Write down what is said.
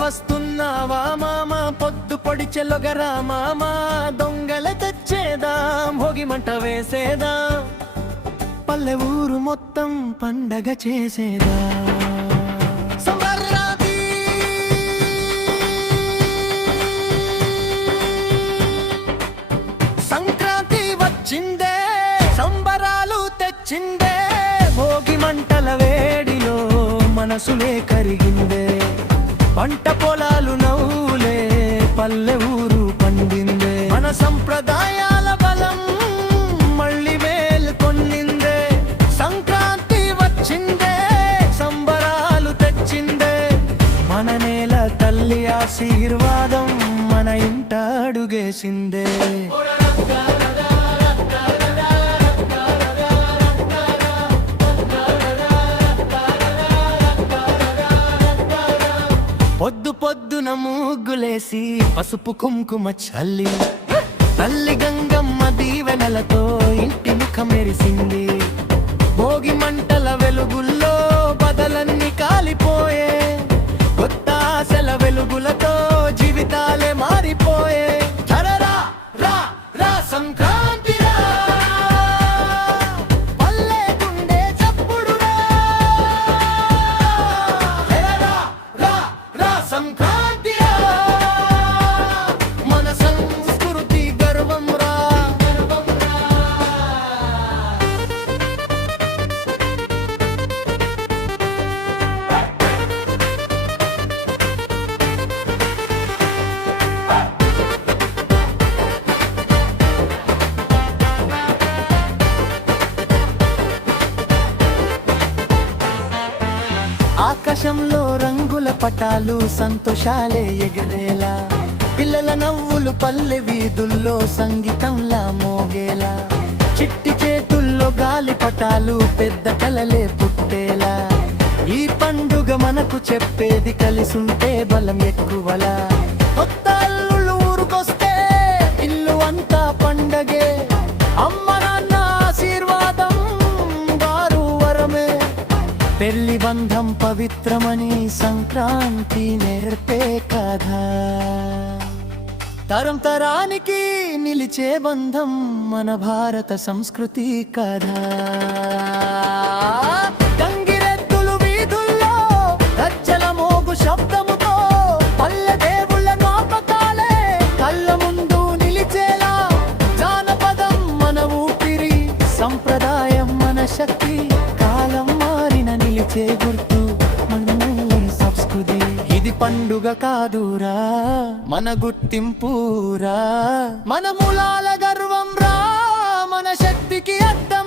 వస్తున్నావా మామ పొద్దు పొడిచెలొగరా మామ దొంగల తెచ్చేదాం భోగి మంట వేసేదాం పల్లె ఊరు మొత్తం పండగ చేసేదా సంక్రాంతి వచ్చిందే సంబరాలు తెచ్చిందే భోగి మంటల వేడిలో మనసులే కరిగిందే పంట పొలాలు నవ్వులే పల్లె ఊరు పండిందే మన సంప్రదాయాల బలం మళ్ళీ మేల్కొన్నిందే సంక్రాంతి వచ్చిందే సంబరాలు తెచ్చిందే మన నేల తల్లి ఆశీర్వాదం మన ఇంట అడుగేసిందే పొద్దు పొద్దున ముగ్గులేసి పసుపు కుంకుమ చల్లి తల్లి గంగమ్మ దీవెనలతో ఇంటి ముఖ మెరిసింది భోగి మంటల వెలుగుల్లో బదలన్నీ కాలిపోయే కొత్త ఆశల వెలుగులతో జీవితాలే మారిపోయే ధరరా రా రా సంక్రాంతి రా పల్లె గుండె చప్పుడు రా ధరరా రా రా సంక్రాంతి రా మన సంస్కృతి గర్వం రా ఆకాశంలో రంగుల పటాలు సంతోషాలే ఎగిరేలా పిల్లల నవ్వులు పల్లె వీధుల్లో సంగీతంలా మోగేలా చిట్టి చేతుల్లో గాలి పటాలు పెద్ద కలలే పుట్టేలా ఈ పండుగ మనకు చెప్పేది కలిసుంటే బలం ఎక్కువలా కొత్త అల్లుళ్ళు ఊరుకొస్తే ఇల్లు అంతా పండగే అమ్మ నాన్న ఆశీర్వాదం వారు వరమే పెళ్లి బంధం పవిత్రమని సంక్రాంతి నేర్పే కథ తరం తరానికి నిలిచే బంధం మన భారత సంస్కృతి కథ గంగిరెద్దులు వీధుల్లో గజ్జల మోగు శబ్దముతో పల్లె దేవుళ్ళ జ్ఞాపకాలే కళ్ళ ముందు నిలిచేలా జానపదం మన ఊపిరి సంప్రదాయం మన శక్తి కాలం మారిన నిలిచే గుర్తు మన సంస్కృతి ఇది పండుగ కాదురా మన గుర్తింపురా మన మూలాల గర్వం రా మన శక్తికి అర్థం